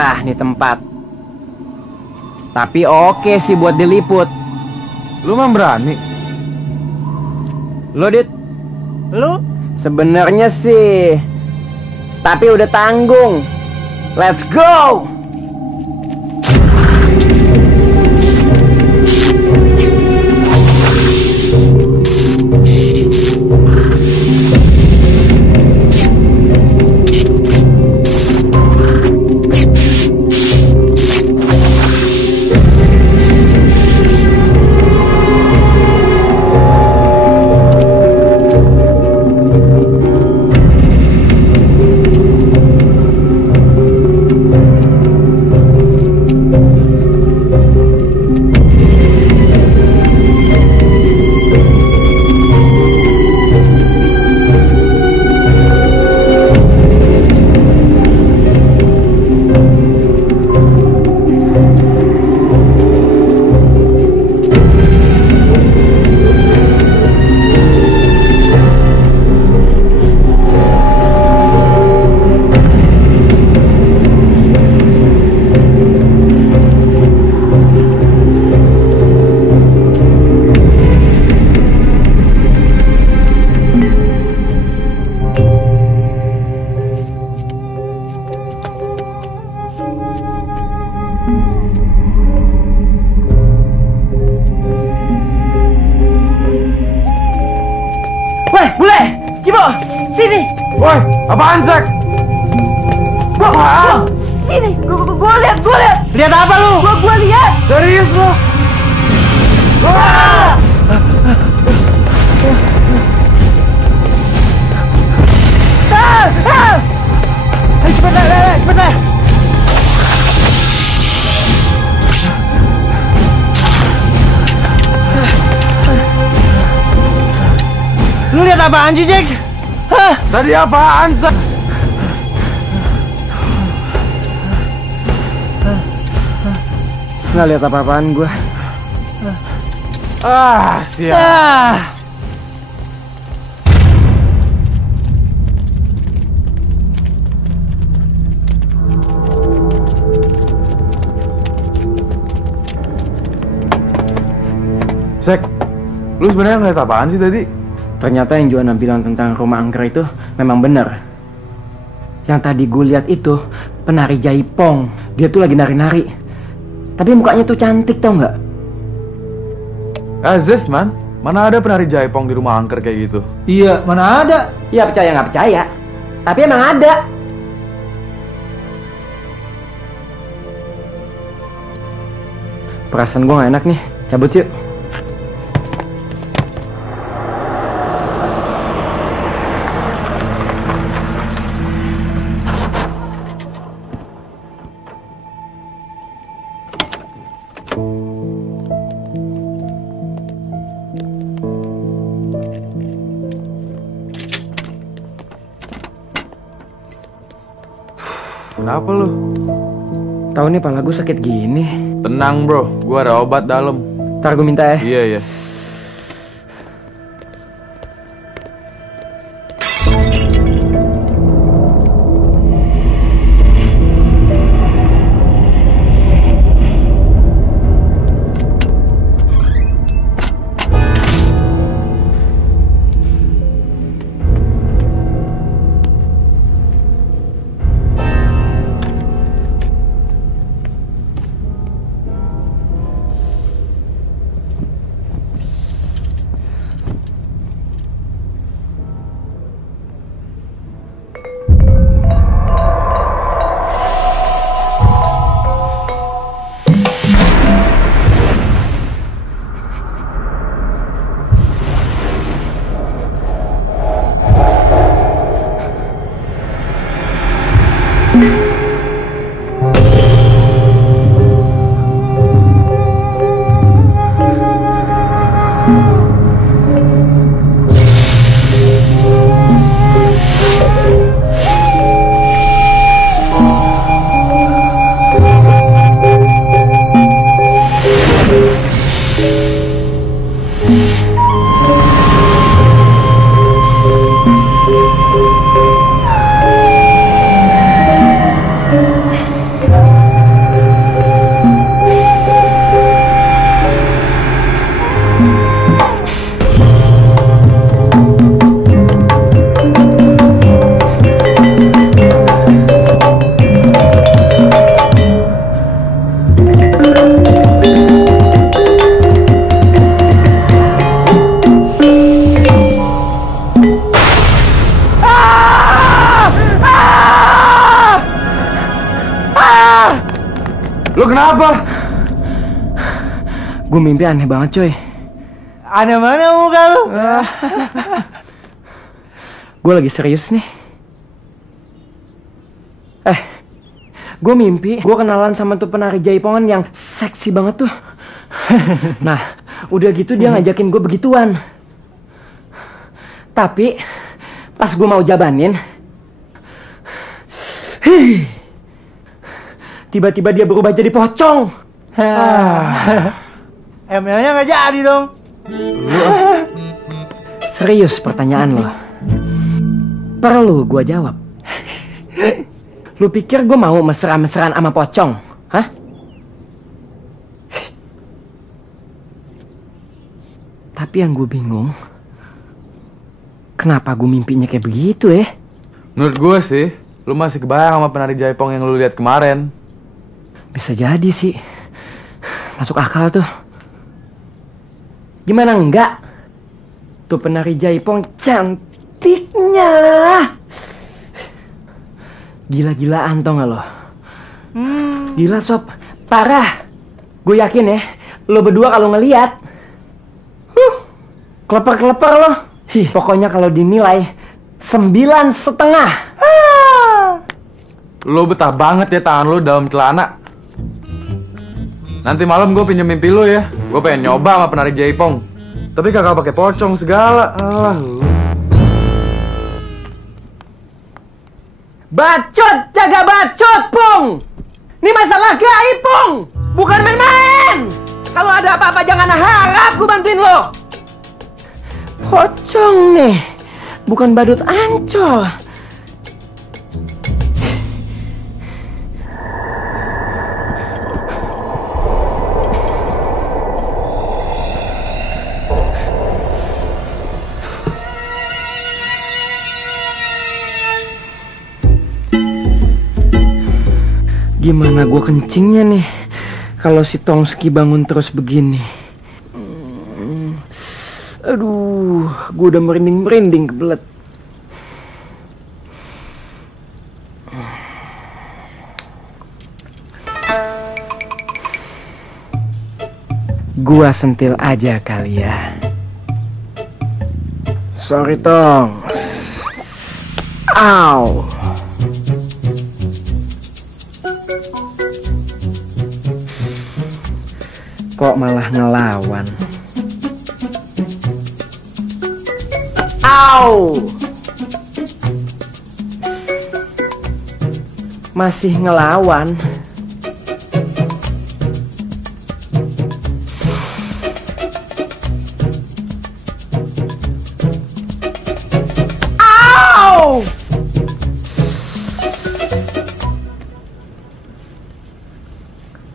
parah nih tempat. Tapi oke sih buat diliput. Lu mah berani. Lo Dit? Lu? Sebenarnya sih. Tapi udah tanggung. Let's go! Woi, apaan, Zak? Apaan? Sini, gua lihat. Lihat apa lu? Gua lihat. Serius lo? Ah! Ayo cepet lah. Lu lihat apaan sih, Jack? Hah? Tadi apaan, Zak? Nggak lihat apa-apaan gua. Siap. Zak, lu sebenarnya ngeliat apaan sih tadi? Ternyata yang Juana bilang tentang rumah angker itu memang benar. Yang tadi gue lihat itu penari jaipong. Dia tuh lagi nari-nari. Tapi mukanya tuh cantik, tau nggak? Azif, man. Mana ada penari jaipong di rumah angker kayak gitu? Iya, mana ada? Ya percaya nggak percaya. Tapi emang ada. Perasaan gue nggak enak nih. Cabut yuk. Kenapa lu? Tahu nih pala gue sakit gini. Tenang bro, gua ada obat dalam. Ntar gue minta ya. Iya. kenapa? Gue mimpi aneh banget coy. Aneh mana muka lu? Gue lagi serius nih. Gue mimpi gue kenalan sama tuh penari jaipongan yang seksi banget tuh. Nah, udah gitu dia ngajakin gue begituan. Tapi pas gue mau jabanin, tiba-tiba dia berubah jadi pocong. ML-nya nggak jadi dong. Serius pertanyaan lo? Perlu gue jawab? Lu pikir gue mau mesra-mesraan sama pocong? Hah? Tapi yang gue bingung, kenapa gue mimpinya kayak begitu ya? Menurut gue sih, lu masih kebayang sama penari jaipong yang lu lihat kemarin. Bisa jadi sih. Masuk akal tuh. Gimana enggak? Tuh penari jaipong cantiknya. Gila-gilaan tau gak lo? Gila sob, parah. Gue yakin ya, lo berdua kalau ngeliat, kelepar-kelepar lo. Pokoknya kalau dinilai 9,5. Lu betah banget ya tangan lu dalam celana. Nanti malam gue pinjem mimpi lu ya. Gue pengen nyoba sama penari jaipong. Tapi kagak pakai pocong segala. Alah lu. Bacot, jaga bacot, Pung. Ini masalah gaib, Pung. Bukan main-main. Kalau ada apa-apa jangan harap gue bantuin lo. Pocong nih, bukan badut Ancol. Gimana gue kencingnya nih kalau si Tongski bangun terus begini? Aduh, gue udah merinding-merinding kebelet. Gua sentil aja kali ya. Sorry Tongs. Ow. Kok malah ngelawan? Au! Masih ngelawan? Au!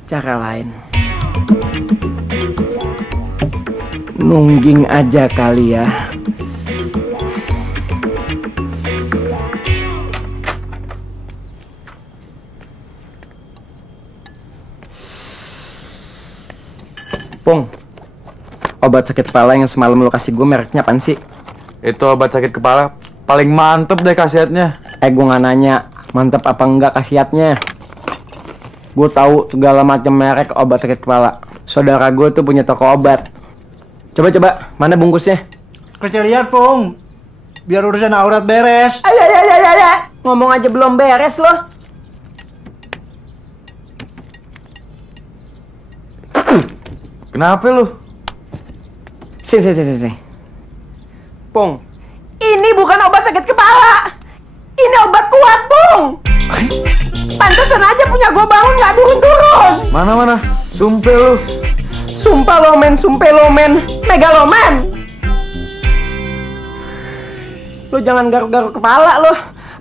Cara lain. Nungging aja kali ya. Pung, obat sakit kepala yang semalam lo kasih gue mereknya apaan sih? Itu obat sakit kepala paling mantep deh khasiatnya. Gue nggak nanya mantep apa enggak khasiatnya. Gue tahu segala macam merek obat sakit kepala. Saudara gue tuh punya toko obat. Coba, mana bungkusnya? Kecil lihat, Pung. Biar urusan aurat beres. Ayah. Ngomong aja belum beres loh. Kenapa lu? Sini. Pung, ini bukan obat sakit kepala. Ini obat kuat, Pung. Pantesan aja punya gue bangun nggak turun-turun. Mana? Sumpah lu. Sumpah lo men, megalomen. Lo jangan garuk-garuk kepala lo.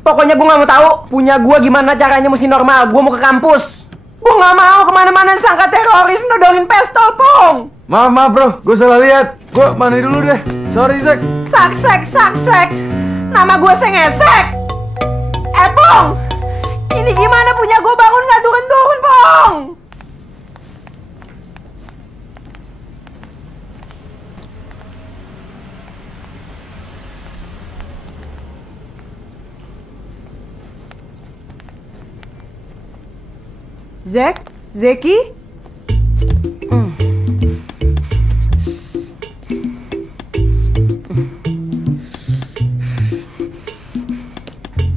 Pokoknya gue nggak mau tahu punya gue gimana caranya mesti normal. Gue mau ke kampus. Gue nggak mau kemana-mana sangka teroris nodongin pistol, Pung. Maaf bro, gue salah lihat. Gue mandi dulu deh. Sorry Zek. Saksek. Nama gue sengesek. Pung. Ini gimana punya gue bangun nggak turun-turun, Pung? Zek, Zeki?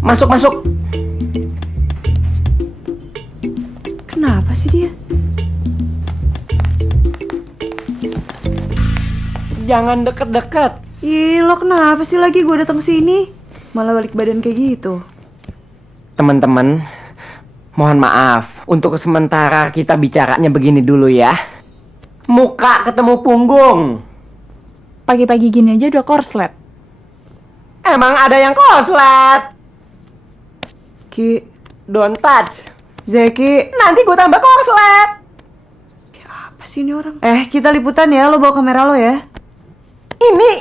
Masuk, masuk. Kenapa sih dia? Jangan deket-deket. Ih, lo kenapa sih lagi gue datang sini? Malah balik badan kayak gitu. Teman-teman, mohon maaf. Untuk sementara kita bicaranya begini dulu ya. Muka ketemu punggung. Pagi-pagi gini aja udah korslet. Emang ada yang koslet? Ki, Don't touch. Zeki, Nanti gue tambah korslet. apa sih ini orang? Kita liputan ya, lo bawa kamera lo ya. Ini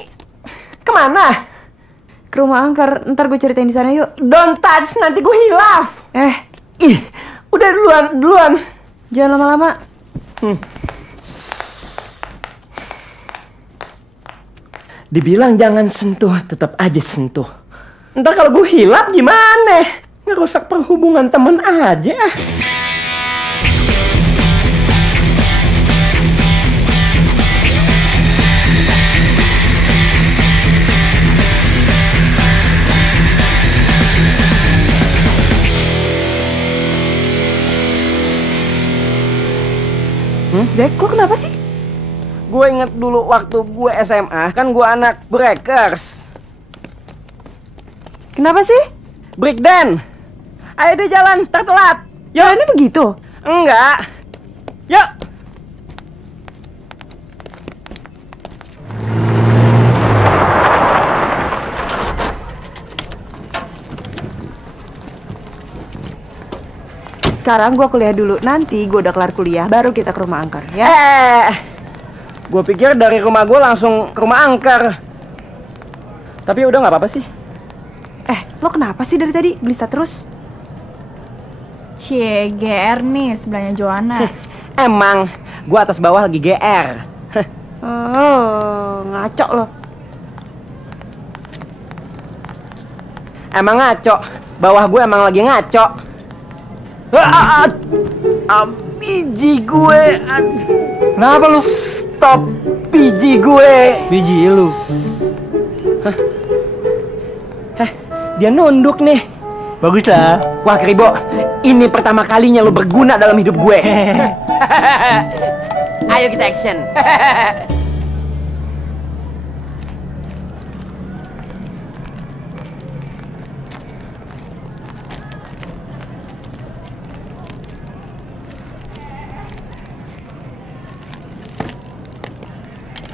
kemana? Ke rumah angker, ntar gue ceritain di sana yuk. Don't touch, nanti gue hilaf. Ih, udah duluan. Jangan lama-lama. Dibilang jangan sentuh, tetap aja sentuh. Ntar kalau gue hilap gimana? Ngerusak perhubungan temen aja. Zek, lo kenapa sih? Gue inget dulu waktu gue SMA, kan gue anak breakers. Kenapa sih? Breakdance. Ayo deh jalan, ntar telat. Jalannya begitu? Enggak. Yuk. Sekarang gue kuliah dulu, nanti gue udah kelar kuliah, baru kita ke rumah angker, ya? Gue pikir dari rumah gue langsung ke rumah angker. Tapi udah nggak apa-apa sih. Lo kenapa sih dari tadi gelisah terus? Cie, GR nih sebelahnya Joanna. Emang gue atas bawah lagi GR. Oh, ngaco lo. Emang ngaco. Bawah gue emang lagi ngaco. Biji gue. Kenapa lu? Stop biji gue. Biji lu. Dia nunduk nih. Bagus lah. Wah Kribo, ini pertama kalinya lo berguna dalam hidup gue. Ayo kita action.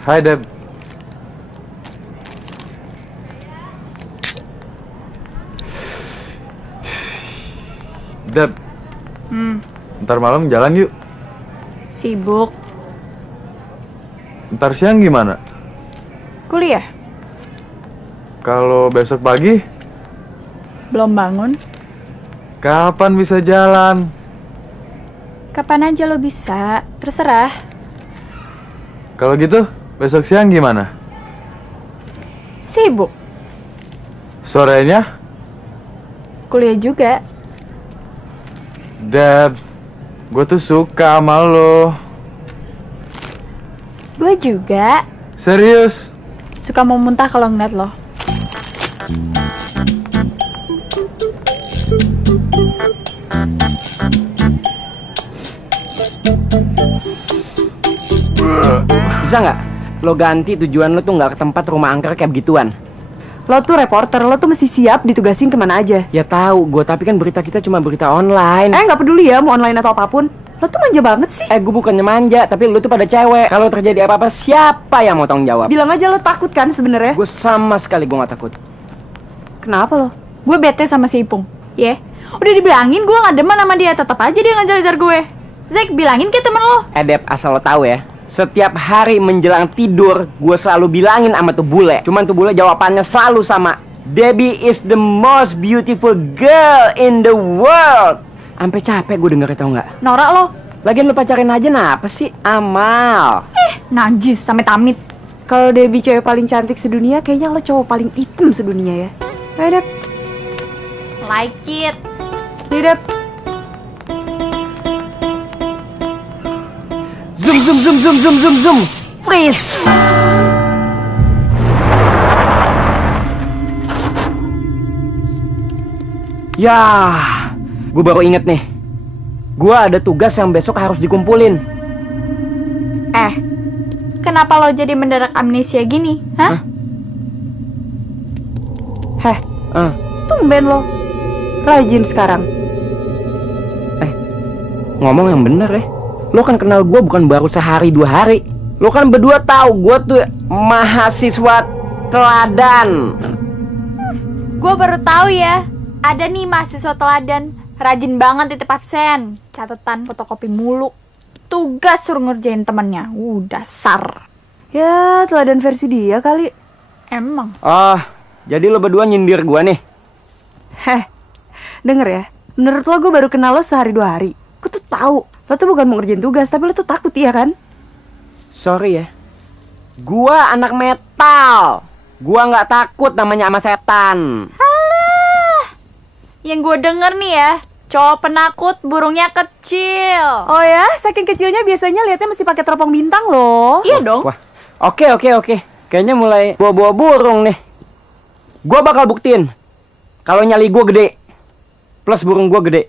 Hai Deb. Deb. Ntar malam jalan yuk. Sibuk. Ntar siang gimana? Kuliah? Kalau besok pagi, Belum bangun? kapan bisa jalan? Kapan aja lo bisa, terserah. Kalau gitu, besok siang gimana? Sibuk. Sorenya? Kuliah juga. Deb, gue tuh suka sama lo. Gue juga. Serius? Suka mau muntah kalau ngeliat lo. Bisa nggak? Lo ganti tujuan lo tuh nggak ke tempat rumah angker kayak begituan. Lo tuh reporter, lo tuh mesti siap ditugasin kemana aja. Ya tahu, gue tapi kan berita kita cuma berita online. Nggak peduli ya mau online atau apapun. Lo tuh manja banget sih. Gue bukannya manja, tapi lo tuh pada cewek. Kalau terjadi apa-apa, siapa yang mau tanggung jawab? Bilang aja lo takut kan sebenarnya. Gue sama sekali gue nggak takut. Kenapa lo? Gue bete sama si Ipung. Udah dibilangin gue gak demen sama dia, tetap aja dia ngajar-ngajar gue. Zek, bilangin ke temen lo. Deb, asal lo tahu ya. Setiap hari menjelang tidur, gue selalu bilangin sama tuh bule. Cuman tuh bule jawabannya selalu sama. Debbie is the most beautiful girl in the world. Sampai capek gue denger, tau nggak? Norak lo. Lagian lu pacarin aja apa sih? Amal. Najis sampai tamit. Kalau Debbie cewek paling cantik sedunia, kayaknya lo cowok paling hitam sedunia ya. Ayo Dep. Like it. Nih Dep. zoom zoom zoom zoom zoom zoom. Freeze. Ya, gue baru inget nih. Gue ada tugas yang besok harus dikumpulin. Kenapa lo jadi mendadak amnesia gini? Hah? Heh, tumben lo. Rajin sekarang. Ngomong yang bener ya. Lo kan kenal gue bukan baru sehari 2 hari. Lo kan berdua tahu gue tuh mahasiswa teladan. Gue baru tahu ya. Ada nih mahasiswa teladan. Rajin banget titip absen. Catatan fotokopi mulu. Tugas suruh ngerjain temennya. Dasar. Ya, teladan versi dia kali. Emang. Oh, jadi lo berdua nyindir gue nih. Heh, denger ya. Menurut lo gue baru kenal lo sehari 2 hari. Gue tuh tahu lo tuh bukan mau ngerjain tugas, tapi lo tuh takut, iya kan? Sorry ya. Gue anak metal. Gue nggak takut namanya sama setan. Yang gue denger nih ya, cowok penakut burungnya kecil. Oh ya, saking kecilnya biasanya liatnya mesti pakai teropong bintang loh. Iya dong. Wah, oke. Kayaknya mulai bawa-bawa burung nih. Gue bakal buktiin kalau nyali gue gede plus burung gue gede.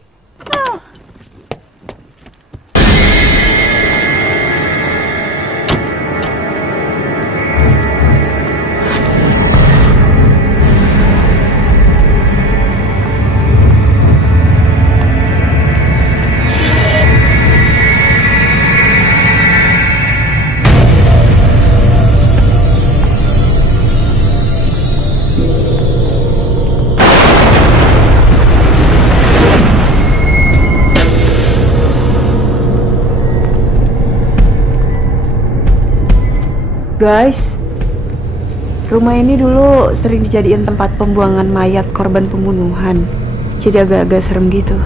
Guys, rumah ini dulu sering dijadiin tempat pembuangan mayat korban pembunuhan. Jadi agak-agak serem gitu.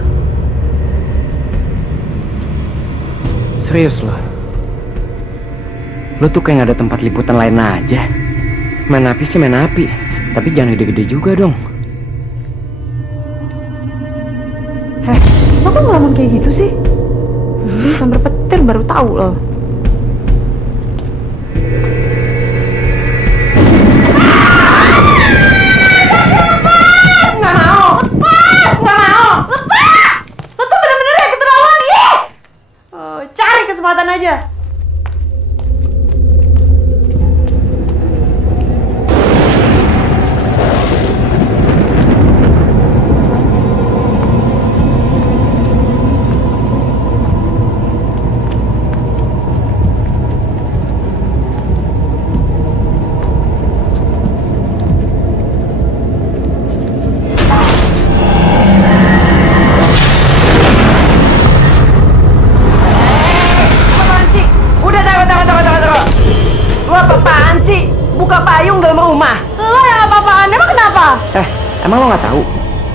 Serius lo? Lo tuh kayak gak ada tempat liputan lain aja. Main api sih main api, tapi jangan gede-gede juga dong. Heh, lo kok ngelamun kayak gitu sih? Sampai petir baru tahu loh. Kesempatan aja. Buka payung dalam rumah. Lo yang apa-apaan? Emang kenapa? Emang lo nggak tahu?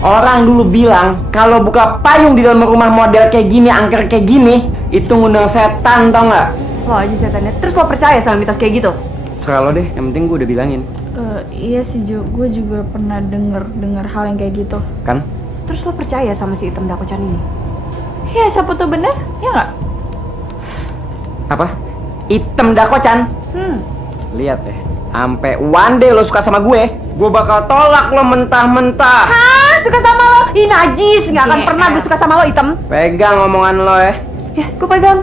Orang dulu bilang kalau buka payung di dalam rumah model kayak gini, angker kayak gini, itu ngundang setan, tau nggak? Lo aja setannya. Terus lo percaya sama mitos kayak gitu? Serah lo deh, yang penting gue udah bilangin. Iya sih Ju, gue juga pernah denger hal yang kayak gitu. Kan? Terus lo percaya sama si hitam dakocan ini? Ya siapa tuh bener, ya nggak? Apa? Hitam dakocan? Lihat deh. Sampai one day lo suka sama gue bakal tolak lo mentah-mentah. Hah? Suka sama lo? Ih najis, gak akan pernah gue suka sama lo hitam. Pegang omongan lo ya. Ya, gue pegang.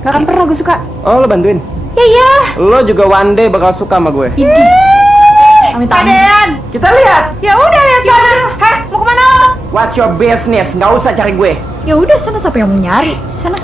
Gak akan pernah gue suka. Oh, lo bantuin? Iya. Lo juga one day bakal suka sama gue. Amit-amit. Padean. Kita lihat. Ya udah lihat sana. Heh, mau kemana lo? What's your business? Nggak usah cari gue. Ya udah sana, siapa yang mau nyari? Sana.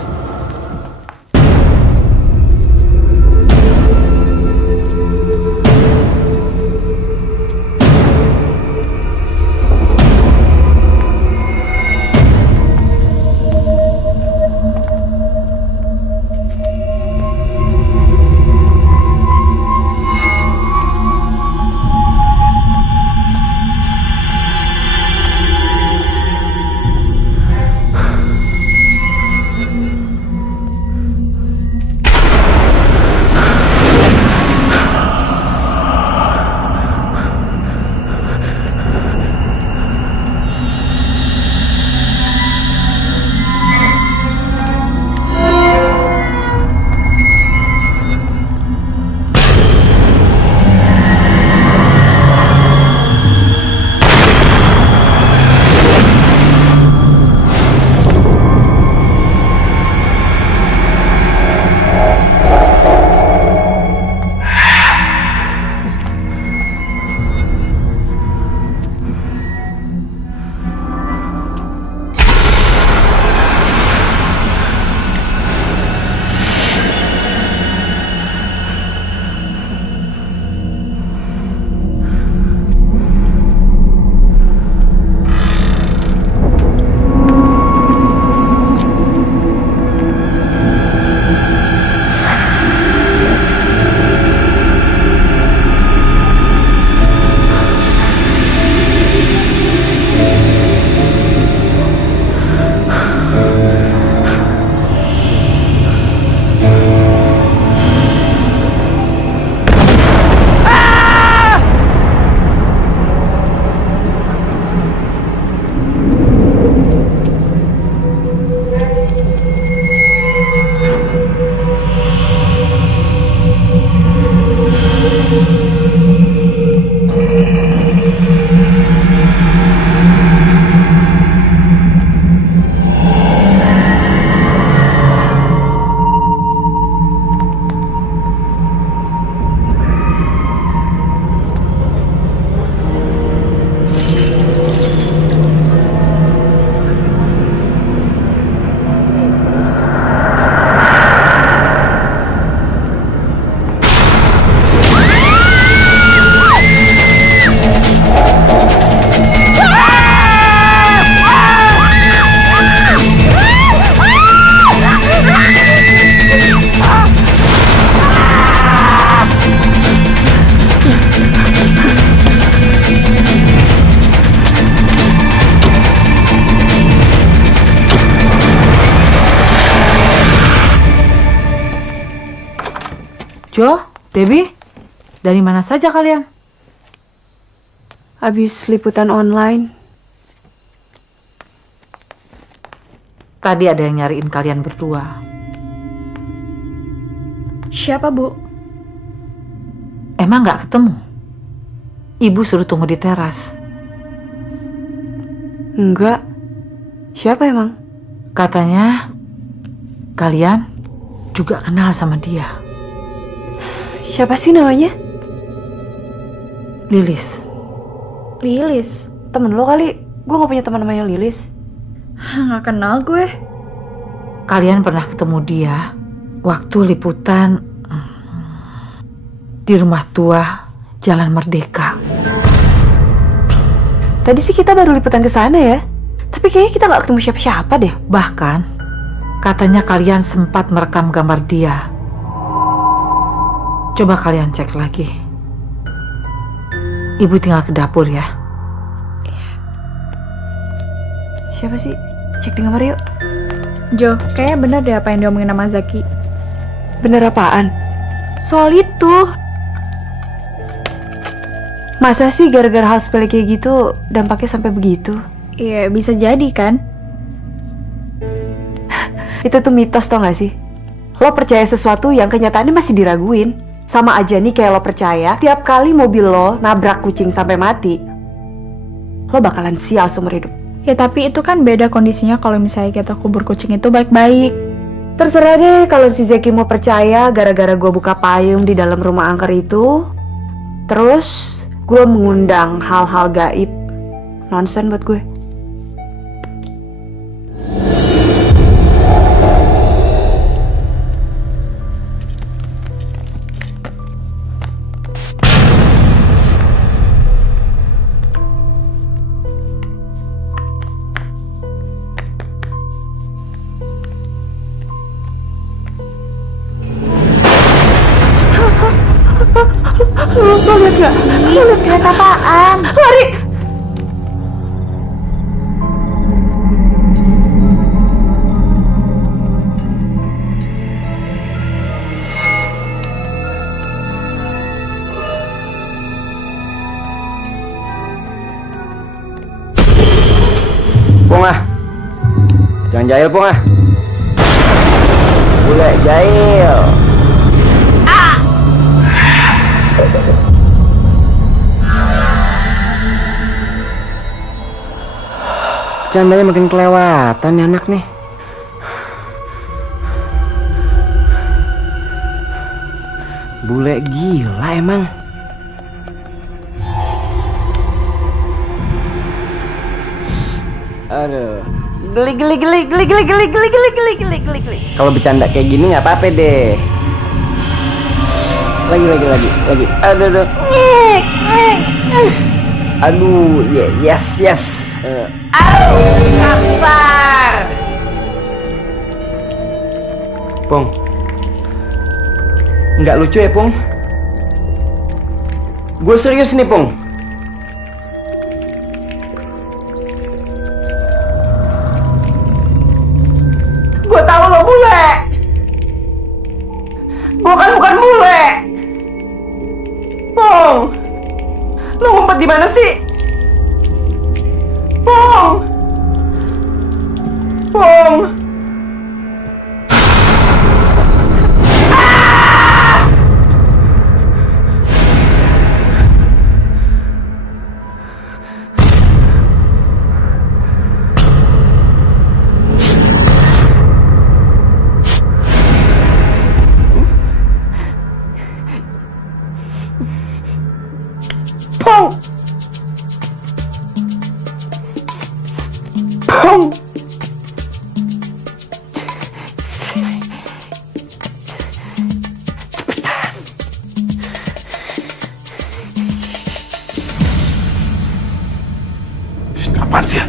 Jo, Debbie, dari mana saja kalian? Habis liputan online. Tadi ada yang nyariin kalian berdua. Siapa, Bu? Emang nggak ketemu? Ibu suruh tunggu di teras. Enggak. Siapa emang? Katanya kalian juga kenal sama dia. Siapa sih namanya? Lilis. Lilis. Temen lo kali. Gue gak punya teman namanya Lilis. Nggak kenal gue. Kalian pernah ketemu dia waktu liputan di rumah tua Jalan Merdeka. Tadi sih kita baru liputan ke sana ya. Tapi kayaknya kita gak ketemu siapa-siapa deh. Bahkan katanya kalian sempat merekam gambar dia. Coba kalian cek lagi. Ibu tinggal ke dapur ya. Siapa sih? Cek di kamar yuk. Jo, kayaknya bener deh apa yang diomongin sama Zaki. Bener apaan? Soal itu. Masa sih gara-gara hal sepele kayak gitu dampaknya sampai begitu? Iya, bisa jadi kan? Itu tuh mitos tau gak sih? Lo percaya sesuatu yang kenyataannya masih diraguin. Sama aja nih kayak lo percaya tiap kali mobil lo nabrak kucing sampai mati, lo bakalan sial seumur hidup. Ya tapi itu kan beda kondisinya kalau misalnya kita kubur kucing itu baik-baik. Terserah deh kalau si Zeki mau percaya gara-gara gue buka payung di dalam rumah angker itu, terus gue mengundang hal-hal gaib. Nonsen buat gue. Lo liat gak? Lo liat apaan? Lari! Pung ah. Jangan jahil, Pung ah. Bule jahil. Candanya makin kelewatan nih anak nih. Bule gila emang. Aduh. Geli. Kalau bercanda kayak gini nggak apa-apa deh. Lagi. Aduh. Aduh, yes. Kasar. Pung. Nggak lucu ya, Pung? Gue serius nih, Pung. Gue tahu lo bule. Gue kan bukan bule. Pung. Lo ngumpet di mana sih? Pung. Apaan sih?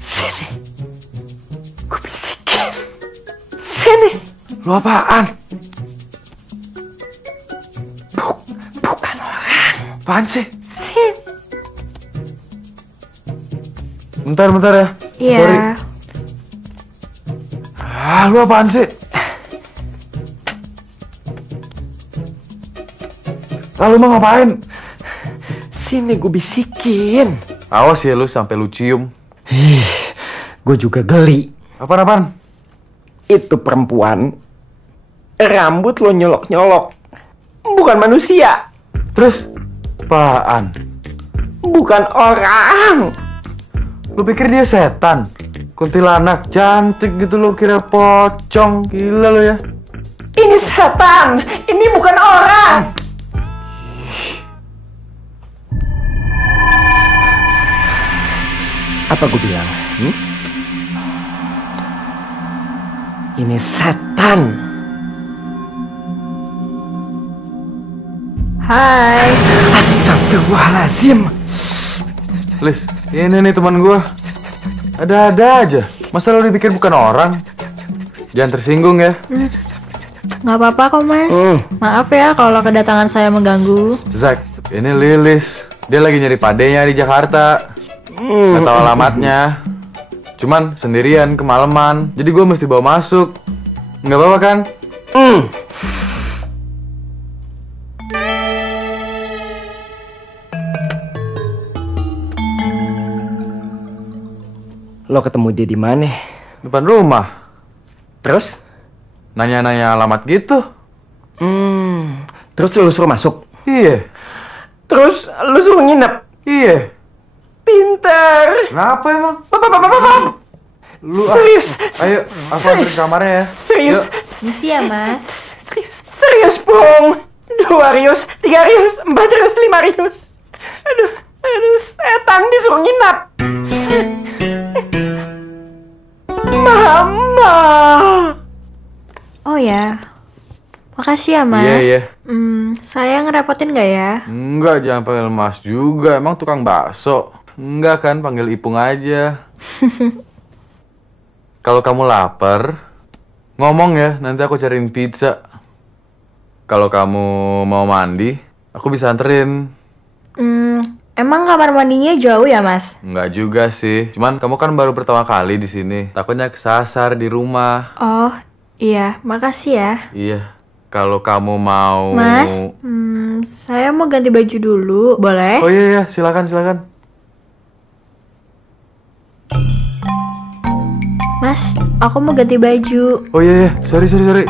Sini. Gue bisikin. Sini. Sini. Lu apaan? Bukan orang. Apaan sih? Sini. Bentar ya. Iya. Sorry. Lu apaan sih? Lalu mau ngapain? Sini gue bisikin. Awas ya lu sampai lu cium. Gue juga geli. Apaan? Itu perempuan. Rambut lo nyolok-nyolok. Bukan manusia. Terus apaan? Bukan orang. Lu pikir dia setan? Kuntilanak cantik gitu lu kira pocong. Gila lu ya. Ini setan. Ini bukan orang. Apa gue bilang? Ini setan. Hai. Astagfirullahaladzim. Lis, ini nih teman gua. Ada-ada aja. Masa lu dipikir bukan orang? Jangan tersinggung ya. Nggak apa-apa kok, Mas. Maaf ya kalau kedatangan saya mengganggu. Zak, ini Lilis. Dia lagi nyari padenya di Jakarta. Nggak tahu alamatnya. Cuman sendirian, kemalaman. Jadi gua mesti bawa masuk. Nggak apa-apa kan? Lo ketemu dia di mana? Depan rumah. Terus? Nanya-nanya alamat gitu. Terus lo suruh masuk? Iya. Terus lo suruh nginep? Iya. Pinter. Kenapa emang? Lu Serius? Ayo, aku antar ke kamarnya ya. Serius? Yuk. Misi ya, Mas. Serius, Pung. 2 Rius, 3 Rius, 4 Rius, 5 Rius. Aduh, setan disuruh nginap. Mama. Oh ya. Makasih ya, Mas. Iya. Saya ngerepotin nggak ya? Enggak, jangan panggil Mas juga. Emang tukang bakso. Enggak kan, panggil Ipung aja. Kalau kamu lapar, ngomong ya, nanti aku cariin pizza. Kalau kamu mau mandi, aku bisa anterin. Emang kamar mandinya jauh ya, Mas? Enggak juga sih. Cuman kamu kan baru pertama kali di sini. Takutnya kesasar di rumah. Oh, iya. Makasih ya. Iya. Kalau kamu mau... Mas, saya mau ganti baju dulu. Boleh? Oh iya, silakan. Mas, aku mau ganti baju. Oh iya, sorry.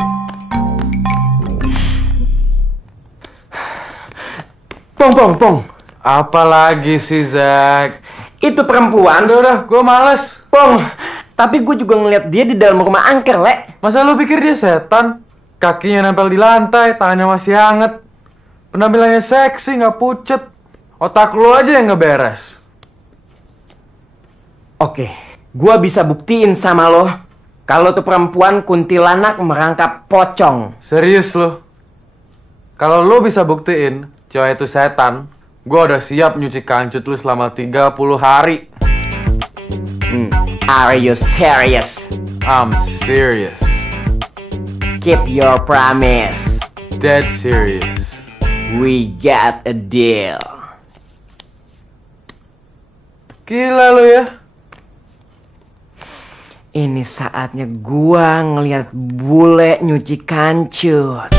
Pong. Apa lagi sih, Zak? Itu perempuan. Udah, gue males. Pong, tapi gue juga ngeliat dia di dalam rumah angker, Le. Masa lu pikir dia setan? Kakinya nempel di lantai, tangannya masih hangat. Penampilannya seksi, nggak pucet. Otak lu aja yang nggak beres. Oke, gue bisa buktiin sama lo kalau tuh perempuan kuntilanak merangkap pocong. Serius lu? Kalau lu bisa buktiin cewek itu setan, gue udah siap nyuci kancut lu selama 30 hari. Are you serious? I'm serious. Keep your promise. Dead serious. We got a deal. Gila lu ya. Ini saatnya gua ngeliat bule nyuci kancut.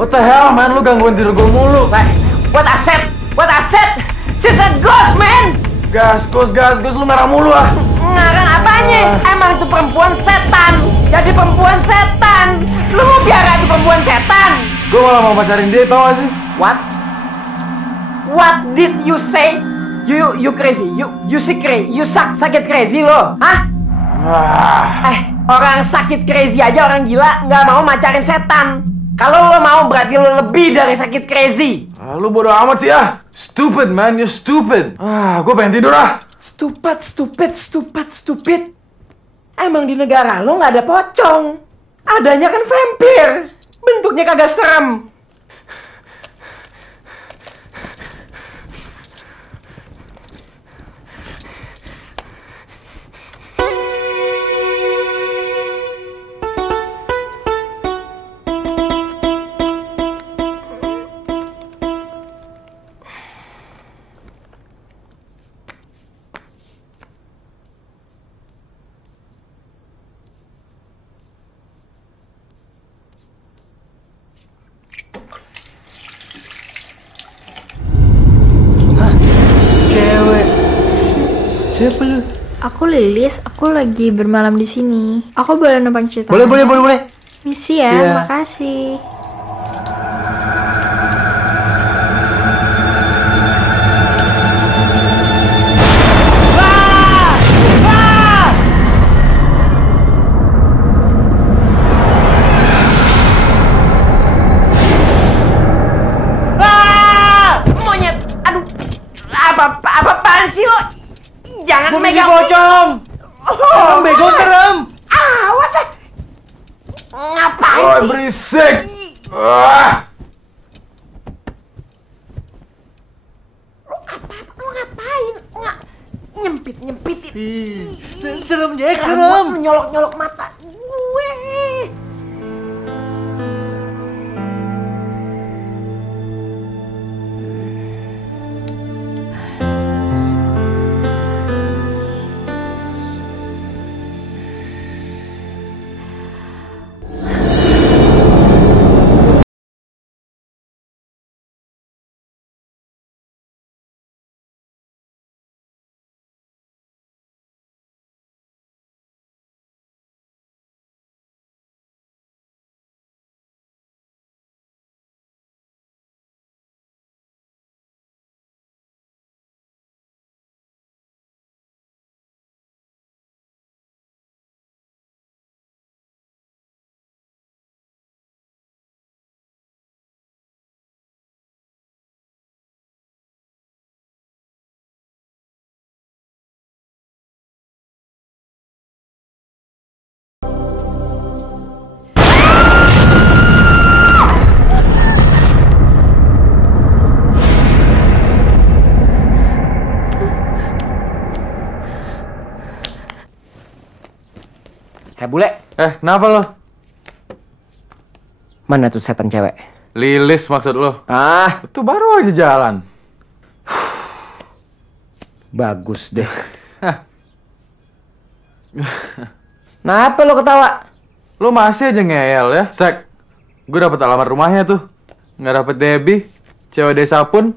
What the hell, man? Lu gangguin tidur gue mulu. What I said? She's a ghost, man. Gas, lu marah mulu ah. Ngarang apanya? Emang itu perempuan setan. Jadi perempuan setan. Lu mau biara itu perempuan setan? Gue malah mau pacarin dia, tau gak sih? What? What did you say? You crazy? You sick crazy? You sakit crazy lo? Hah? Orang sakit crazy aja, orang gila nggak mau macarin setan. Kalau lo mau berarti lo lebih dari sakit crazy. Lu bodo amat sih ah. Stupid man, you stupid. Gue pengen tidur ah. Stupid. Emang di negara lo nggak ada pocong. Adanya kan vampir. Bentuknya kagak serem. Siapa lu? Aku Lilis, aku lagi bermalam di sini. Aku boleh numpang cerita? Boleh. Misi ya, Iya. makasih. Monyet, aduh, apaan sih lo? Jangan Gua megang pocong. Serem bego, serem. Awas ya. Ngapain Oh, sih? berisik. Lu ngapain? Nyempitin. Serem, Jack, Rambut serem. lu nyolok mata gue. bule. Kenapa lo? Mana tuh setan cewek? Lilis maksud lo? Ah, Itu baru aja jalan. bagus deh. Kenapa lo ketawa? Lo masih aja ngeyel ya, Sek. Gue dapet alamat rumahnya tuh. Nggak dapet Debbie, cewek desa pun.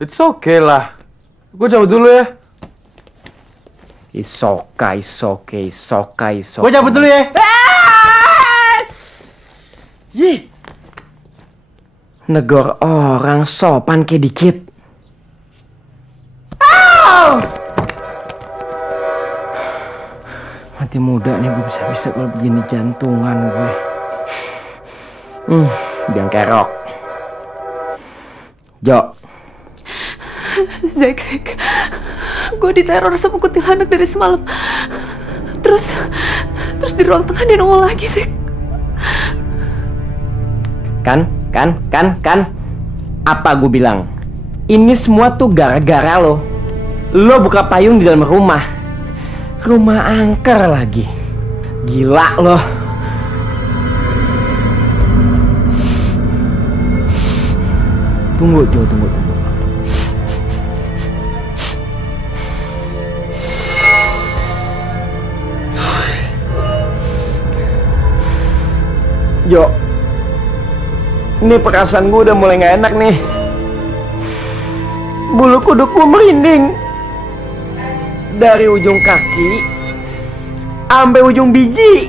It's okay lah. Gue cabut dulu ya. It's okay. Gue cabut dulu ya. Yih. Negor orang sopan kayak dikit. Mati muda nih gue bisa-bisa kalau begini jantungan gue. Biang kerok. Jo. Zek, gue diteror sama kuntilanak dari semalam. Terus di ruang tengah dia nongol lagi, Zek. Kan? Apa gue bilang? Ini semua tuh gara-gara lo. Lo buka payung di dalam rumah. Rumah angker lagi. Gila lo. Tunggu. Jo, ini perasaan gue udah mulai gak enak nih. Bulu kuduk gue merinding. Dari ujung kaki sampai ujung biji.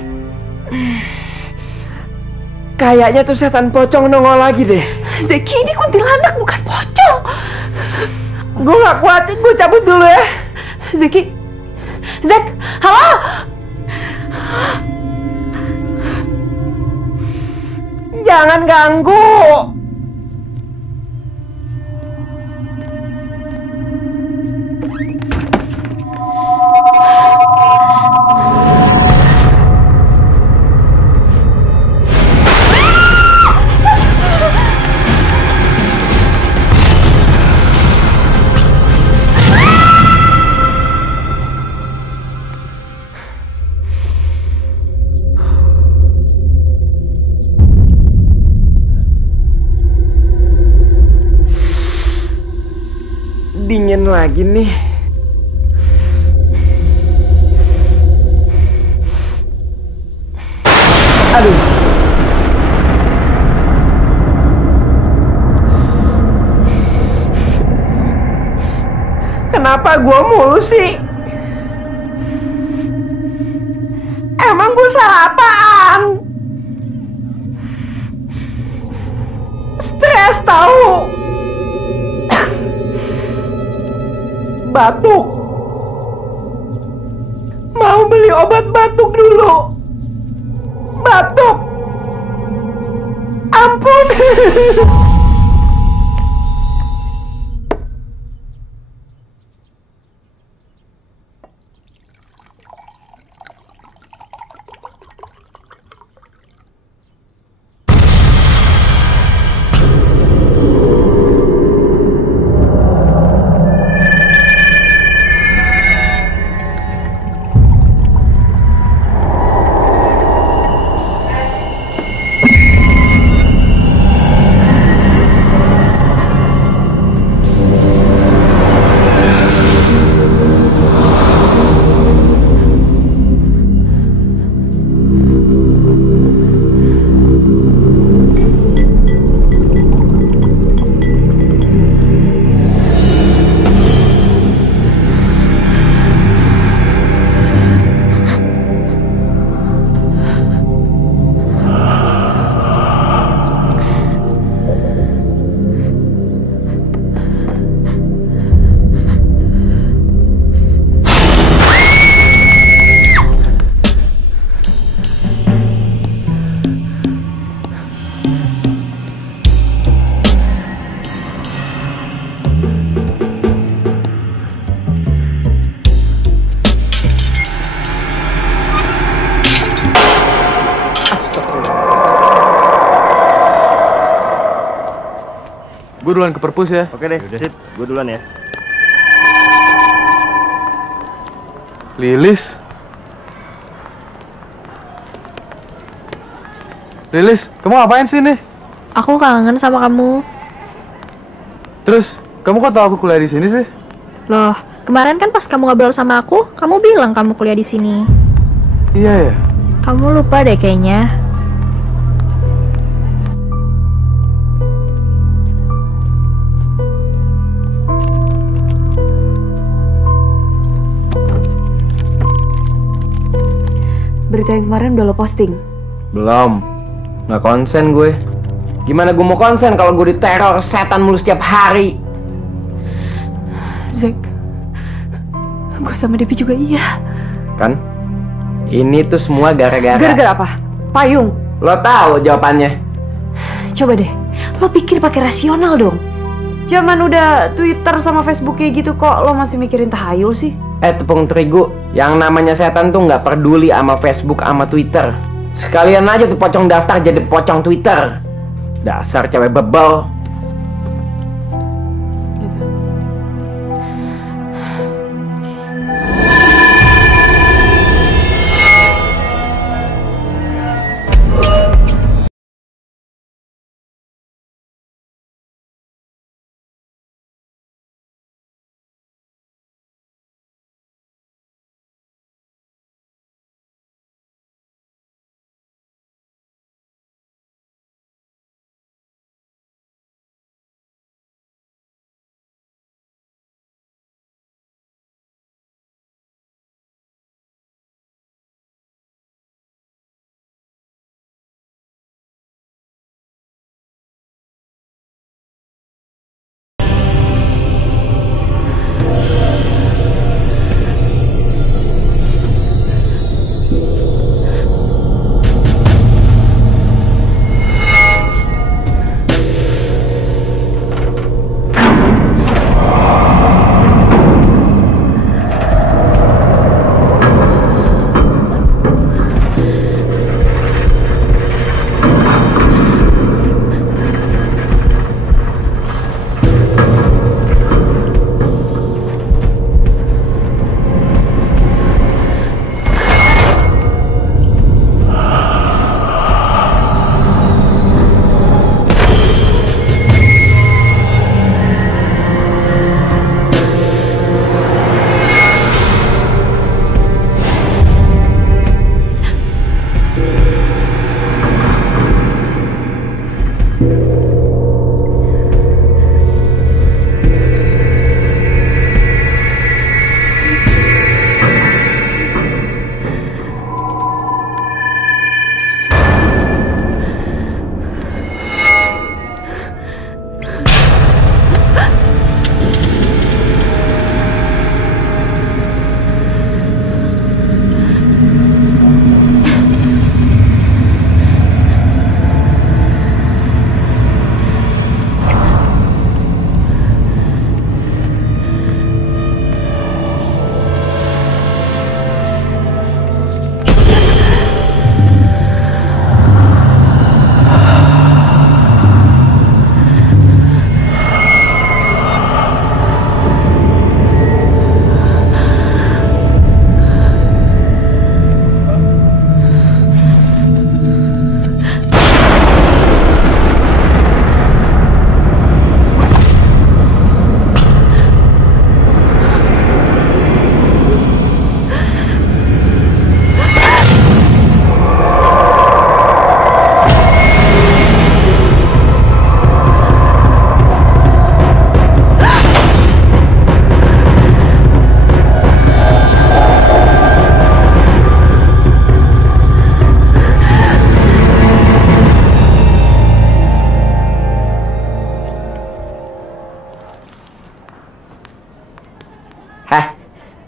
Kayaknya tuh setan pocong nongol lagi deh. Zeki, ini kuntilanak bukan pocong. Gue gak kuat, gue cabut dulu ya. Zek, halo? Jangan ganggu. Dingin lagi nih. Aduh. Kenapa gua mulu sih? Emang gua salah apaan? Stres tahu. Batuk. Mau beli obat batuk dulu. Batuk. Ampun. Gue duluan ke perpus ya. Oke deh, sip. Gue duluan ya. Lilis. Lilis, kamu ngapain sih nih? Aku kangen sama kamu. Terus, kamu kok tahu aku kuliah di sini sih? Loh, kemarin kan pas kamu ngobrol sama aku, kamu bilang kamu kuliah di sini. Iya ya. Kamu lupa deh kayaknya. Berita yang kemarin udah lo posting? Belum. Nggak konsen gue. Gimana gue mau konsen kalau gue diteror setan mulu setiap hari? Zack, gue sama Debbie juga iya. Kan? Ini tuh semua gara-gara... Gara-gara apa? Payung? Lo tahu jawabannya? Coba deh, lo pikir pakai rasional dong. Zaman udah Twitter sama Facebook kayak gitu kok lo masih mikirin tahayul sih? Tepung terigu, yang namanya setan tuh nggak peduli sama Facebook sama Twitter. Sekalian aja tuh pocong daftar jadi pocong Twitter. Dasar cewek bebel.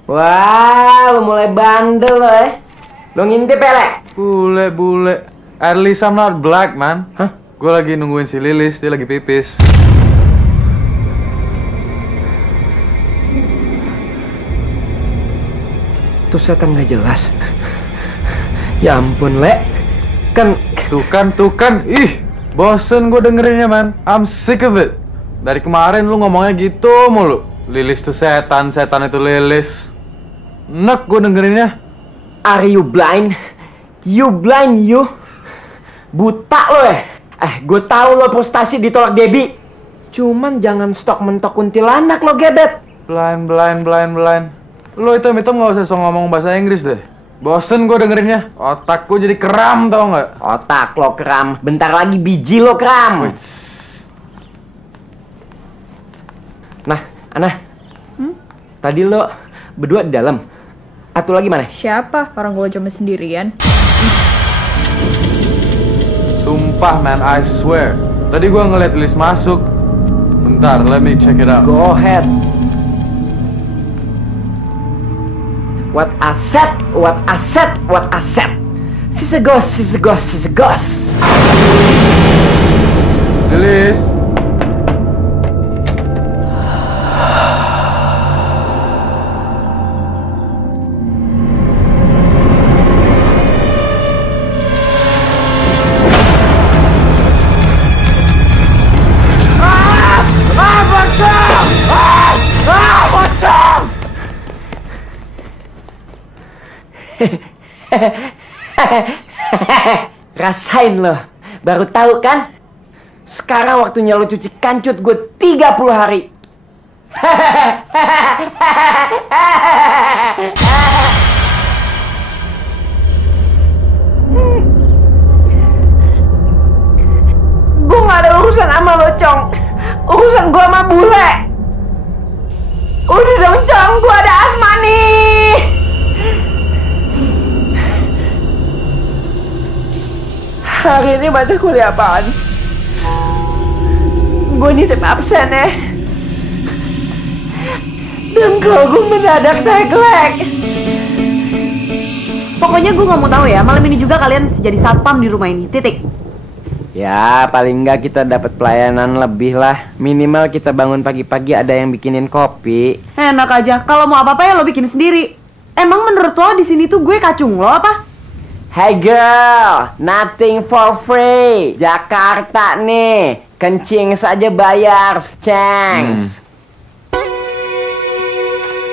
Wah, lu mulai bandel lo ya. Lu ngintip ya, Le? Bule. At least I'm not black, man. Hah? Gue lagi nungguin si Lilis, dia lagi pipis. Tuh setan gak jelas. Ya ampun, Le. Tuh kan. Ih, bosen gue dengerinnya, man. I'm sick of it. Dari kemarin lu ngomongnya gitu mulu. Lilis tuh setan itu Lilis. Nek gue dengerinnya. Are you blind? You blind, you? Buta lo ya? Gue tahu lo frustasi ditolak Debbie. Cuman jangan stok mentok kuntilanak lo, gebet. Blind. Lo itu nggak usah ngomong bahasa Inggris deh. Bosen gue dengerinnya. Otak gue jadi kram, tau nggak? Otak lo kram. Bentar lagi biji lo kram. Nah, Ana. Tadi lo berdua di dalam. Atau lagi mana? Siapa? Orang gue cuma sendirian. Sumpah man, I swear. Tadi gue ngeliat Lilis masuk. Bentar, let me check it out. Go ahead. What I said. She's a ghost. Lilis. Rasain lo. Baru tahu kan? Sekarang waktunya lo cuci kancut gue 30 hari. Gue gak ada urusan sama lo, Cong. Urusan gue sama bule. Udah dong, Cong. Gue ada asma nih. Hari ini mata kuliah apaan? Gue nitip absen ya. Dengkul gue mendadak teglek. Pokoknya gue nggak mau tahu ya, malam ini juga kalian mesti jadi satpam di rumah ini. Titik. Ya, paling nggak kita dapat pelayanan lebih lah. Minimal kita bangun pagi-pagi ada yang bikinin kopi. Enak aja. Kalau mau apa-apa ya lo bikin sendiri. Emang menurut lo di sini tuh gue kacung lo apa? Hey girl, nothing for free. Jakarta nih, kencing saja bayar, cengs.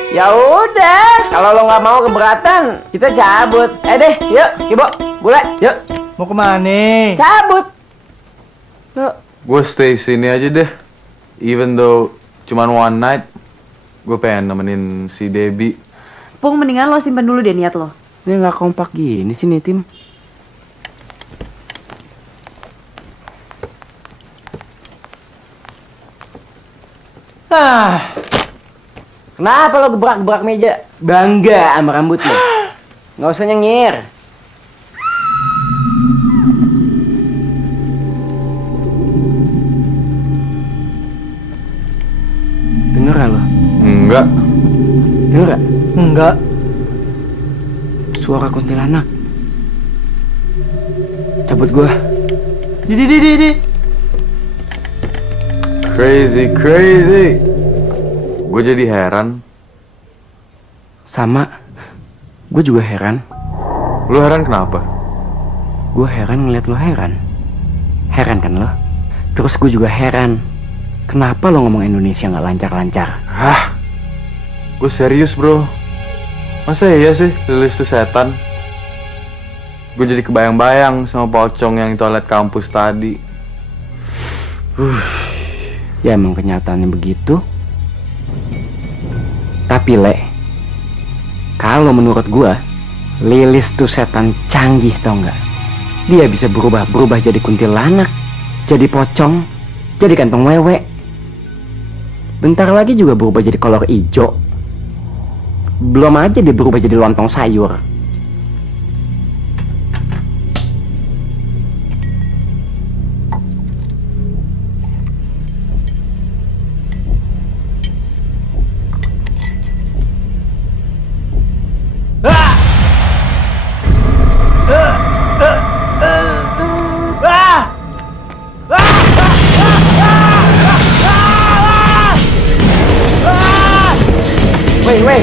Ya udah, kalau lo nggak mau keberatan, kita cabut. Deh, yuk, ibu, bule, yuk. Mau kemana? Cabut. Yuk. Gue stay sini aja deh. Even though cuman one night, gue pengen nemenin si Debbie. Pung, mendingan lo simpen dulu deh niat lo. Ini nggak kompak gini sih nih tim. Kenapa lo gebrak-gebrak meja? Bangga sama rambut lo. Nggak usah nyengir. Denger gak lo? Enggak. Denger gak? Enggak. Suara kuntilanak. Cabut gua. Di. Crazy. Gue jadi heran. Sama. Gue juga heran. Lu heran kenapa? Gue heran ngeliat lo heran. Heran kan lo? Terus gue juga heran. Kenapa lo ngomong Indonesia nggak lancar-lancar? Hah? Gue serius bro. Masa iya sih Lilis tuh setan? Gue jadi kebayang-bayang sama pocong yang di toilet kampus tadi. Ya emang kenyataannya begitu. Tapi Le, kalau menurut gua, Lilis tuh setan canggih tau nggak? Dia bisa berubah jadi kuntilanak, jadi pocong, jadi kantong wewe. Bentar lagi juga berubah jadi kolor ijo. Belum aja dia berubah jadi lontong sayur. Weh,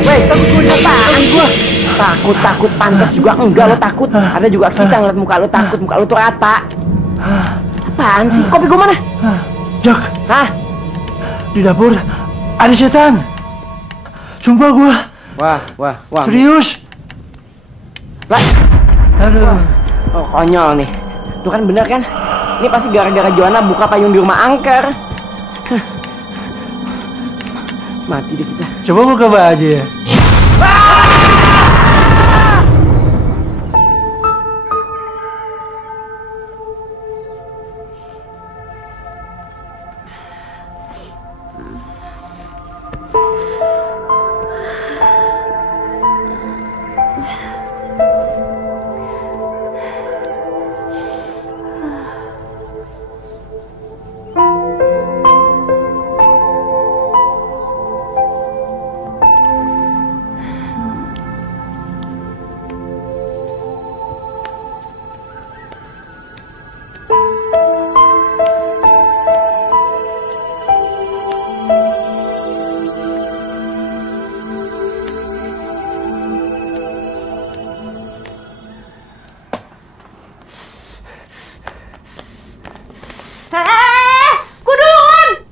takut pantas juga enggak lo takut. Ada juga kita ngeliat muka lo takut, muka lo tuh rata. Apaan sih? Kopi gue mana? Jak. Hah? Di dapur ada setan. Sumpah gua. Wah. Serius. Lah. Aduh. Oh, konyol nih. Tuh kan bener kan? Ini pasti gara-gara Joanna buka payung di rumah angker. Mati deh kita. Coba buka baju ya.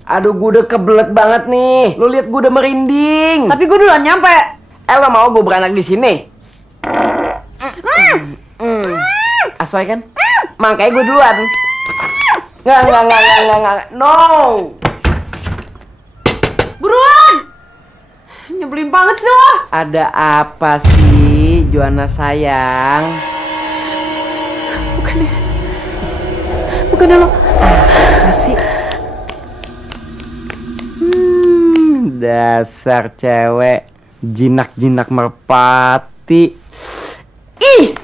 Aduh, gue udah kebelet banget nih. Lu lihat gue udah merinding. Tapi gue duluan nyampe. Lo mau gue beranak di sini? Asoy kan? Makanya gue duluan. Nggak. No. Buruan! Nyebelin banget sih lo. Ada apa sih, Joanna sayang? Bukannya lo. Apa sih? Dasar cewek jinak-jinak merpati. Ih.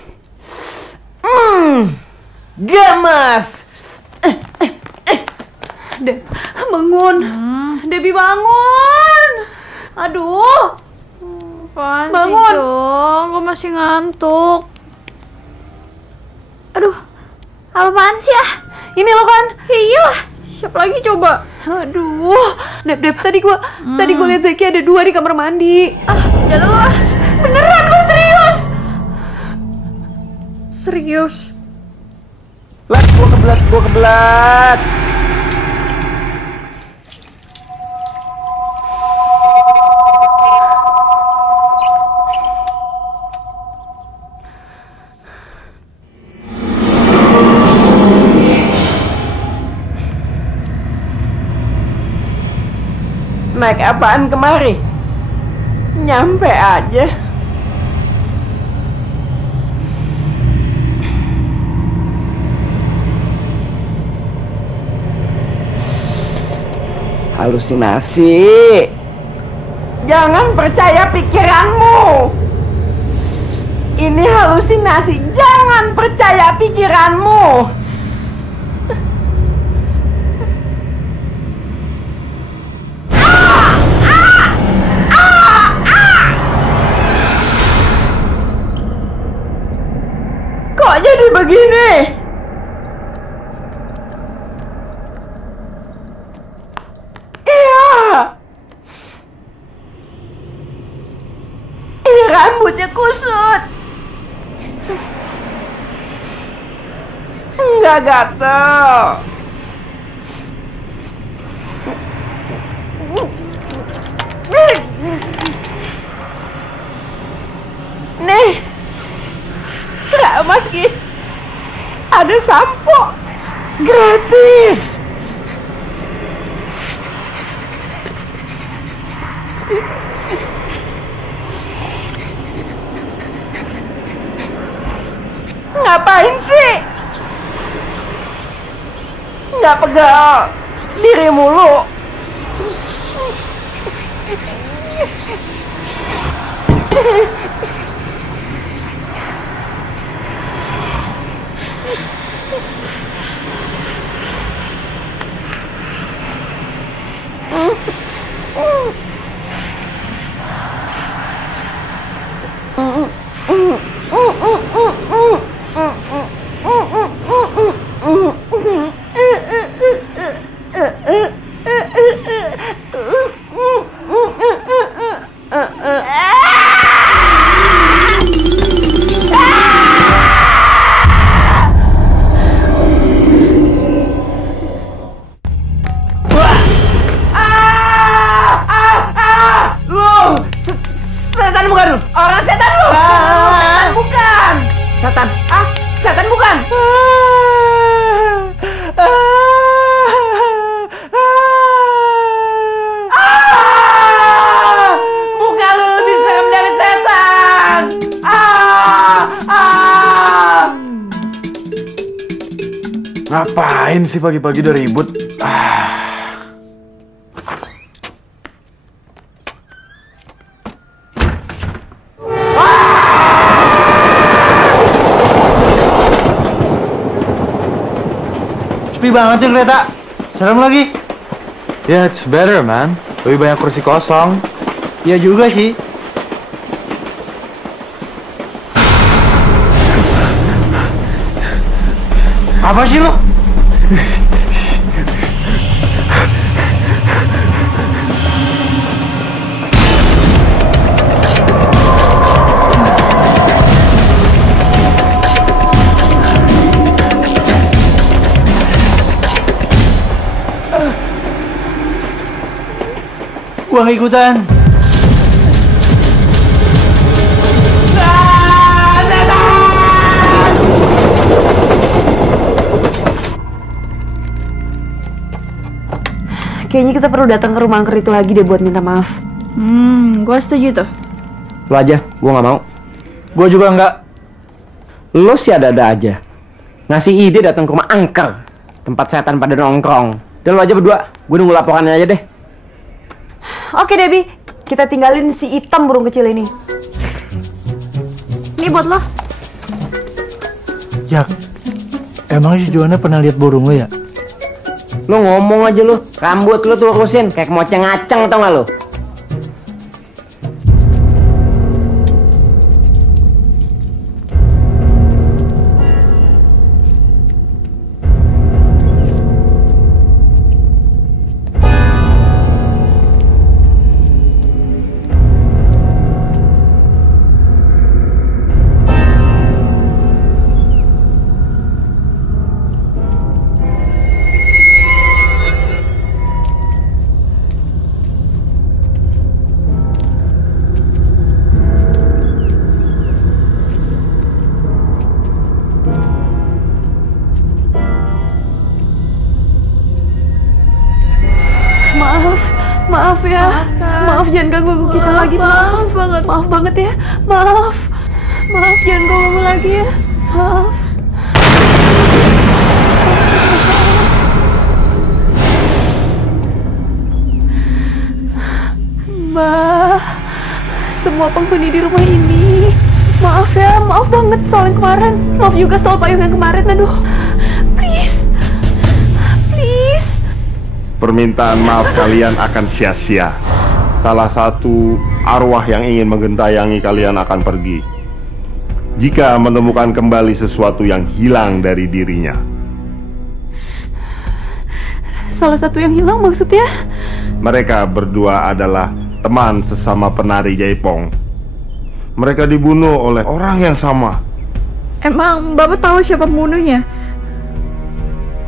Gemes. Bangun. Debbie bangun. Aduh. Apaan Bangun. sih, dong? Gue masih ngantuk. Aduh, apaan sih ah? Ini lo kan? Iyalah, siapa lagi coba? Aduh, Dep, tadi gua lihat Zeki ada 2 di kamar mandi. Ah, jangan lu ah. Beneran, lu serius? Serius? Lah, gua kebelat. Naik apaan kemari? Nyampe aja. Halusinasi. Jangan percaya pikiranmu. Ini halusinasi. Jangan percaya pikiranmu. Kok jadi begini? Iya. Ini rambutnya kusut. Enggak gatel. Nih. Mas Ki, ada sampo gratis. Ngapain sih? Nggak pegal diri mulu. Setan bukan lu? Orang setan lu? Setan bukan. Setan? Ah, setan bukan. Ngapain sih pagi-pagi udah ribut? Sepi banget ya kereta. Serem lagi. Yeah, it's better, man. Lebih banyak kursi kosong. Iya juga sih. Apa sih lo? Gua nggak ikutan. Kayaknya kita perlu datang ke rumah angker itu lagi deh buat minta maaf. Gue setuju tuh. Lo aja, gue nggak mau. Gua juga nggak. Lo sih ada-ada aja. Ngasih ide datang ke rumah angker. Tempat setan pada nongkrong. Dan lo aja berdua, gue nunggu laporannya aja deh. Oke Debbie, kita tinggalin si hitam burung kecil ini. Ini buat lo. Jak, emang si Joanna pernah lihat burung lo ya? Lo ngomong aja lo, rambut lo tuh urusin kayak kemoceng ngaceng, tau gak lo? Maaf ya, maaf jangan ganggu kita lagi. Maaf banget ya, maaf jangan ganggu lagi ya, maaf. Mbak, semua penghuni di rumah ini, maaf ya, maaf banget soal yang kemarin, maaf juga soal payung yang kemarin, aduh, please. Permintaan maaf kalian akan sia-sia. Salah satu arwah yang ingin menggentayangi kalian akan pergi jika menemukan kembali sesuatu yang hilang dari dirinya. Salah satu yang hilang maksudnya? Mereka berdua adalah teman sesama penari jaipong. Mereka dibunuh oleh orang yang sama. Emang Bapak tahu siapa pembunuhnya?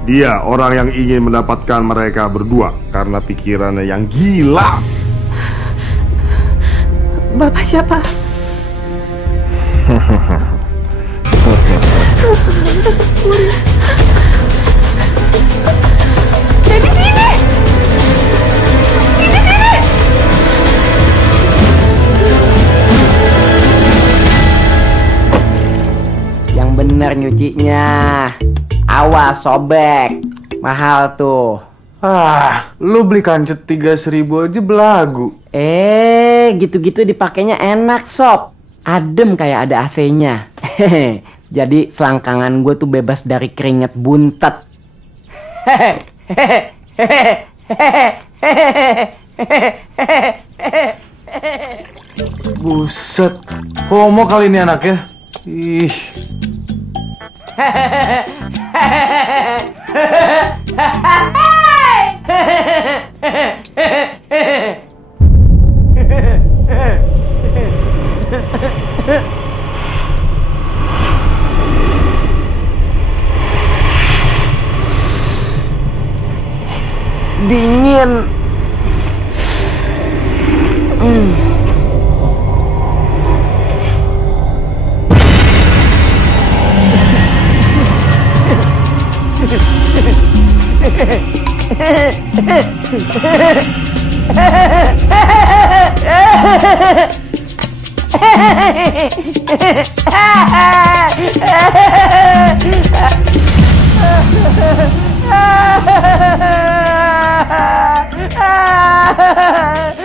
Dia orang yang ingin mendapatkan mereka berdua karena pikirannya yang gila. Bapak siapa? Jadi sini! Sini! Yang bener nyucinya. Awas sobek. Mahal tuh. Lu beli kancet 3.000 aja belagu. Gitu-gitu dipakainya enak sob. Adem kayak ada AC-nya. Jadi selangkangan gue tuh bebas dari keringet buntet. Buset, homo kali ini anaknya. Ih. Dingin.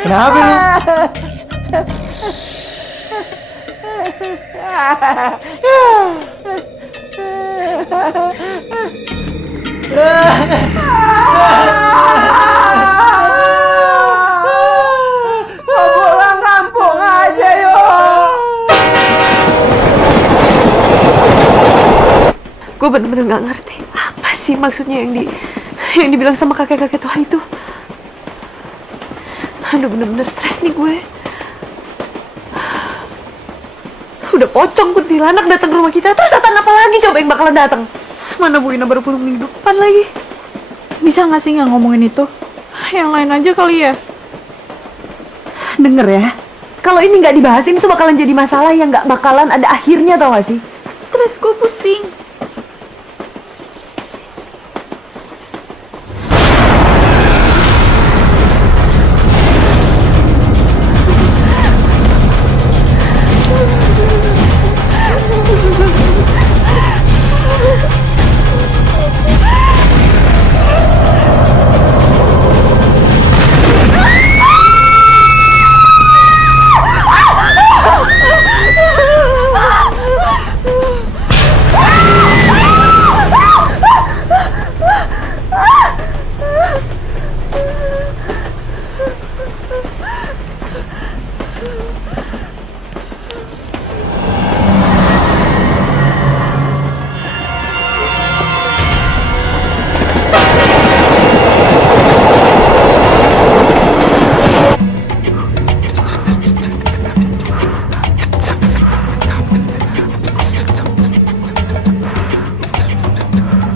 Kenapa lu? Pulang kampung aja yuk. Gue bener-bener gak ngerti apa sih maksudnya yang dibilang sama kakek-kakek tua itu. Aduh, bener-bener stres nih gue. Udah pocong kuntilanak datang ke rumah kita, terus setan apa lagi coba yang bakalan datang? Mana Bu Ina baru pulang minggu depan lagi. Bisa nggak sih nggak ngomongin itu? Yang lain aja kali ya. Denger ya, kalau ini nggak dibahas ini tuh bakalan jadi masalah yang nggak bakalan ada akhirnya, tau gak sih? Stres gue pusing.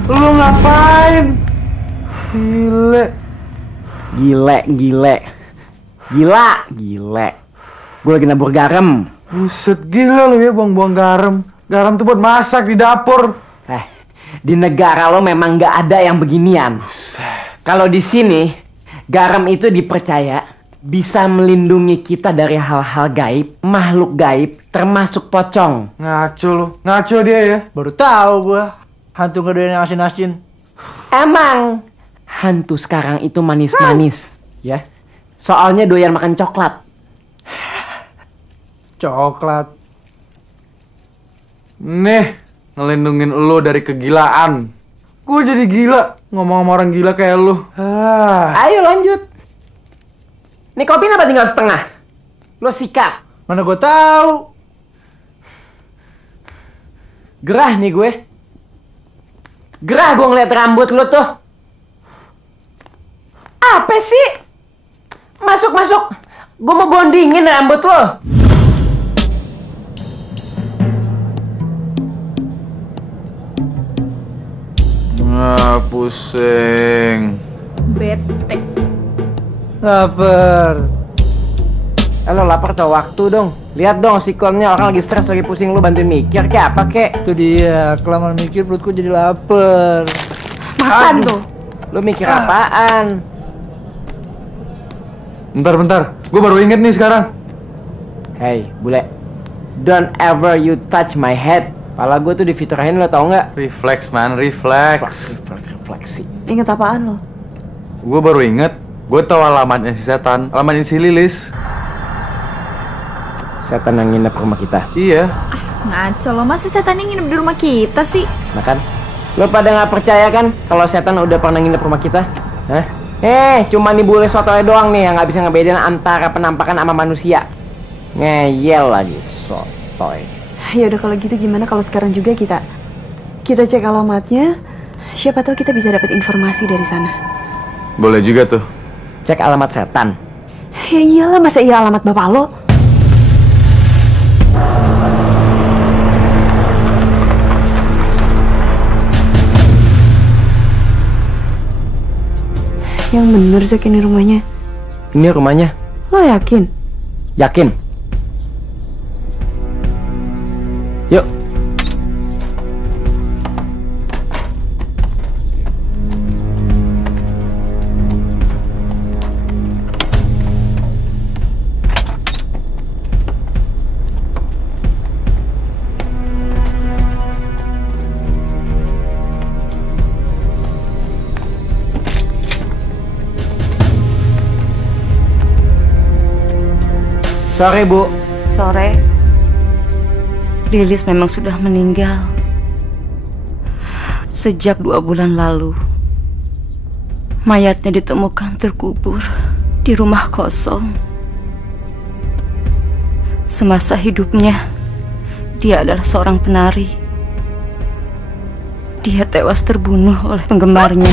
Lu ngapain? Gile. Gue lagi nabur garam. Buset, gila lu ya buang-buang garam. Garam tuh buat masak di dapur. Di negara lo memang nggak ada yang beginian. Kalau di sini, garam itu dipercaya bisa melindungi kita dari hal-hal gaib, makhluk gaib, termasuk pocong. Ngaco lu, ngaco dia ya. Baru tahu gua. Hantu gak doyan yang asin-asin. Emang hantu sekarang itu manis-manis, ya. Soalnya doyan makan coklat. Coklat. Nih, ngelindungin lo dari kegilaan. Gue jadi gila ngomong sama orang gila kayak lu. Ayo lanjut. Nih kopi kenapa tinggal setengah? Lo sikat. Mana gue tahu. Gerah nih gue. Gerah gue ngeliat rambut lo tuh. Apa sih? Masuk. Gue mau bondingin rambut lo. Pusing. Bete. Lapar. Lo lapar tau waktu dong. Lihat dong sikonnya, orang lagi stres, lagi pusing, lu bantuin mikir kayak apa kek? Itu dia, kelamaan mikir perutku jadi lapar. Makan tuh. Lu mikir apaan? Bentar, gue baru inget nih sekarang. Hey, bule. Don't ever you touch my head. Pala gue tuh difiturahin, lo tau nggak? Refleks man, refleks. Refleksi. Ingat apaan lo? Gue baru inget, gue tahu alamatnya si setan, alamatnya si Lilis. Setan yang nginep rumah kita. Iya. Ngaco lo, masih setan yang nginep di rumah kita sih? Nah kan, lo pada nggak percaya kan kalau setan udah pernah nginep rumah kita? Hah? Cuma nih bule sotoy doang nih yang nggak bisa ngebedain antara penampakan sama manusia. Ngeyel lagi sotoy. Ya udah kalau gitu gimana kalau sekarang juga kita cek alamatnya. Siapa tahu kita bisa dapat informasi dari sana. Boleh juga tuh. Cek alamat setan. Ya iyalah, masa iya alamat bapak lo? Yang bener Zak, ini rumahnya. Ini rumahnya. Lo yakin? Yakin. Yuk. Sore, Bu. Sore. Lilis memang sudah meninggal. Sejak 2 bulan lalu. Mayatnya ditemukan terkubur di rumah kosong. Semasa hidupnya, dia adalah seorang penari. Dia tewas terbunuh oleh penggemarnya.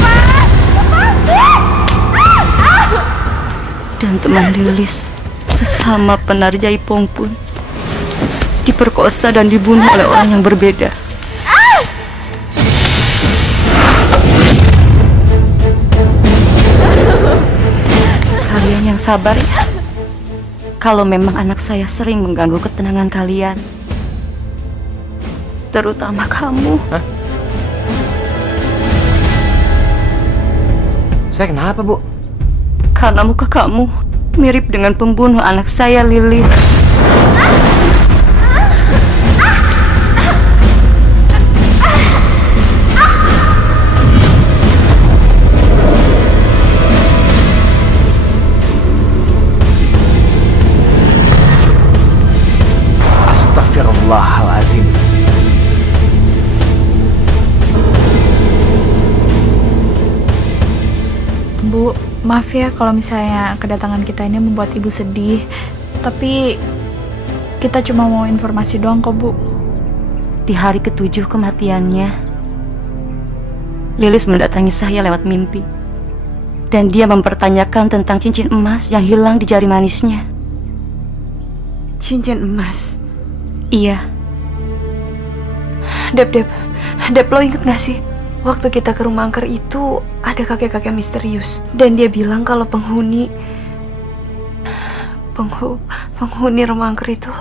Dan teman Lilis, sesama penari jaipong pun diperkosa dan dibunuh oleh orang yang berbeda. Kalian yang sabar ya. Kalau memang anak saya sering mengganggu ketenangan kalian, terutama kamu. Hah? Saya kenapa, Bu? Karena muka kamu mirip dengan pembunuh anak saya, Lilis. Astagfirullahaladzim. Bu, maaf ya kalau misalnya kedatangan kita ini membuat Ibu sedih. Tapi kita cuma mau informasi doang kok, Bu. Di hari ke-7 kematiannya, Lilis mendatangi saya lewat mimpi. Dan dia mempertanyakan tentang cincin emas yang hilang di jari manisnya. Cincin emas? Iya. Dep, lo inget gak sih? Waktu kita ke rumah angker itu ada kakek-kakek misterius. Dan dia bilang kalau penghuni rumah angker itu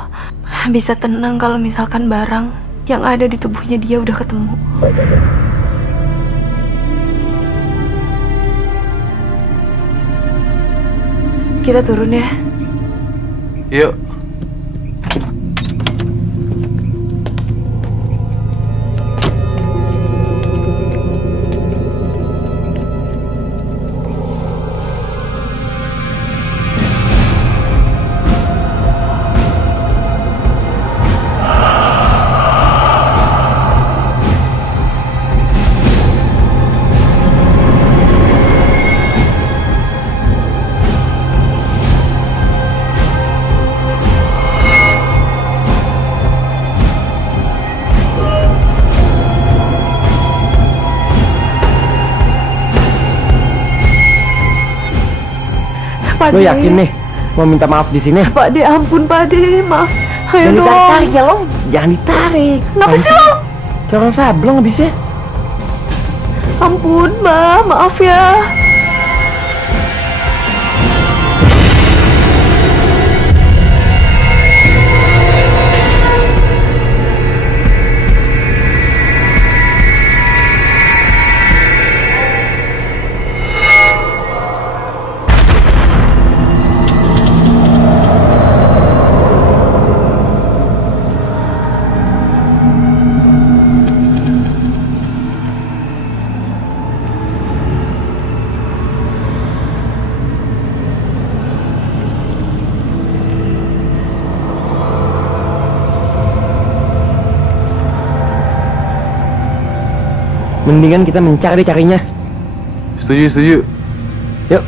bisa tenang kalau misalkan barang yang ada di tubuhnya dia udah ketemu. Kita turun ya. Yuk. Lo yakin nih mau minta maaf di sini? Pak De, ampun Pak De, maaf. Ayo Jangan dong. ditarik ya lo, jangan ditarik. Kenapa sih lo? Kayak orang sableng habisnya. Ampun, maaf ya. Mendingan kita mencari carinya. Setuju. Yuk.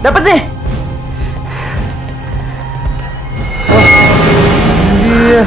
Dapat nih. Oh, dia.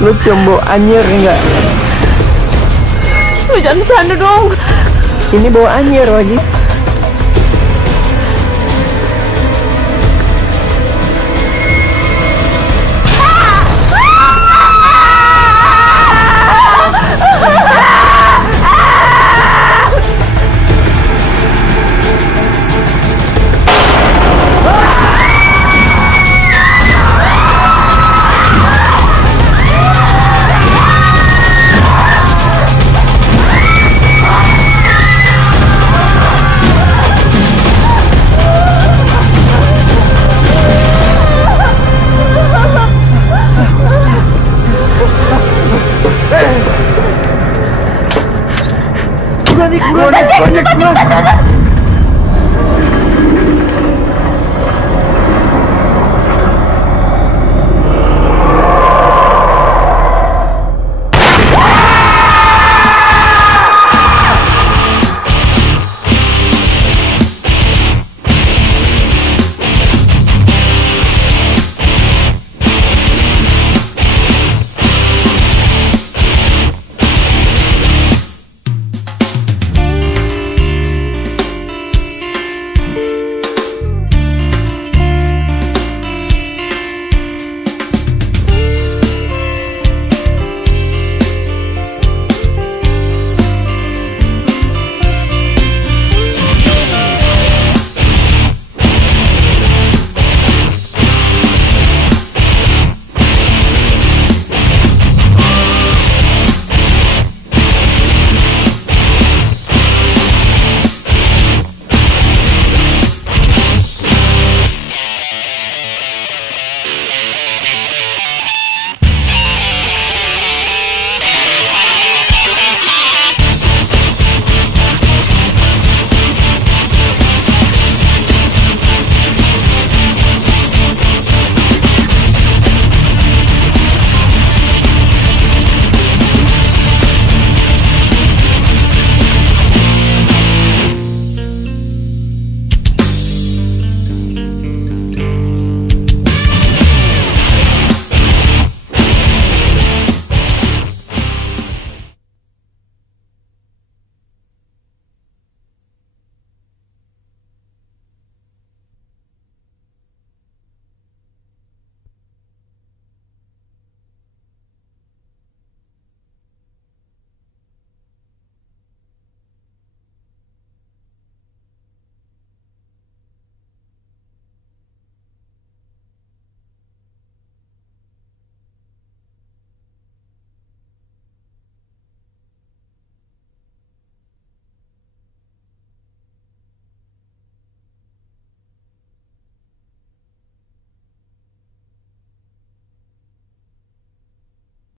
Lu combo anjir enggak? Lu jangan bercanda dong. Ini bawa anjir lagi. Buruan.